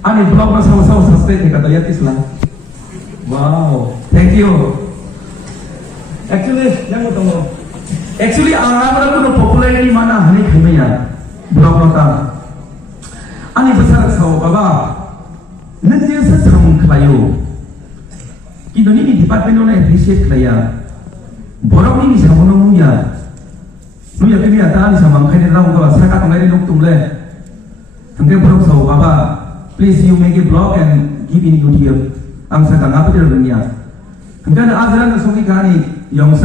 Ani blog na sama-sama subscribe ni kata yatis lah. Wow, thank you. Actually, yang mau tahu. Actually, orang-orang itu popularity mana hari kami ya blog nota. Ani besar sahaja, bapa. Nanti saya sama kelayu. Kita ni department orang appreciate kelaya. Borok ni sama orang muya. Muya kami ada ni sama kaya orang kau saya kata orang ini tumle. Hingga borok sahaja, bapa. Please you make a blog and give in YouTube. Ang sa apa dia dunia. Hingga ada ajaran kesungi kani yang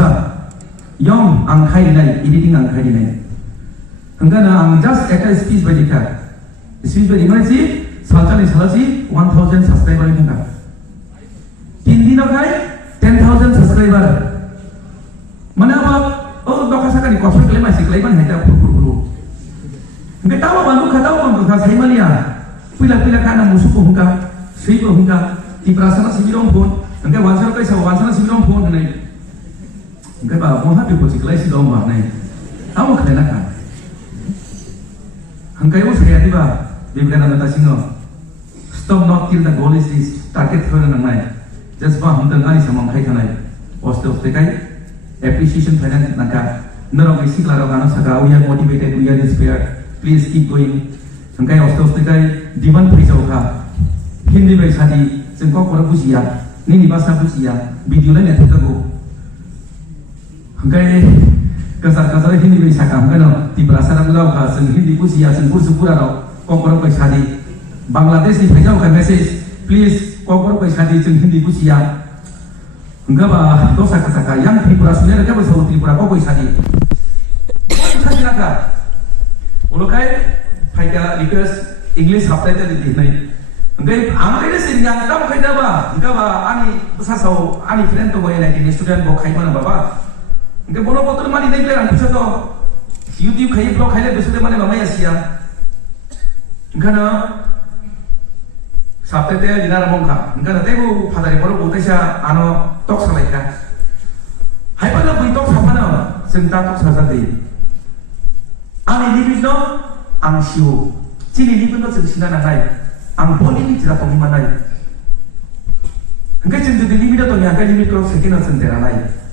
yang ang khai nai editing ang khai nai. Hingga ang just একটা speech bagi ka. Speech bagi mana sih? Salcani 1000 subscriber ini kan. 3 दिन khai 10,000 subscriber. Mana apa? Oh doka sakani kosong kelima masih kelima hanya puru. Hingga tahu bantu katawa bantu saya malia. Pila-pila kana musuh ko hungka, sui ko hungka, di prasana sibirong pun, hingga wansana kai sa wansana sibirong pun nai. Hingga ba mo happy ko siklai si dong ba nai. Amo kena kan. Hingga yo saya tiba, bibkan nata singo. Stop not till the goal is reached. Target throw na nai. Just ba hum tengah ni samang kai kanai. Oste kai appreciation finance naka. Narong isi klaro kana saka we are motivated, we are inspired. Please keep going. Hingga oste kai Diman Prisau ka Hindi bai sadi sengkau korang busia ni bahasa busia video lain yang terkagu hingga kasar Hindi bai saka hingga no di perasaan lau ka seng Hindi busia seng pura kau korang bai sadi Bangladesh ni pejau ka message please kau korang bai sadi seng Hindi busia hingga ba dosa kasaka yang Tripura sebenarnya ka bahasa Tripura kau bai sadi naka ulukai payah request English subtitle di sini. Enggak, angkai ni sih yang tahu kai dah enggak ani besar sahu, ani friend tu boleh lagi student boleh kai mana bapa. Enggak boleh betul mana ni player aku tu YouTube kai blog kai le besar mana mama ya sia. Enggak na subtitle di dalam muka. Enggak na tegu pada ni boleh buat saya ano talk salai kan. Hai pada buat talk sama na, senta talk sahaja di. Ani ni bisno angsiu. Cini ni pun tu sina nanai, ang boli ni tidak tahu mana. Hingga cenderung limit tu ni, hingga limit kau sekian sendiri nanai.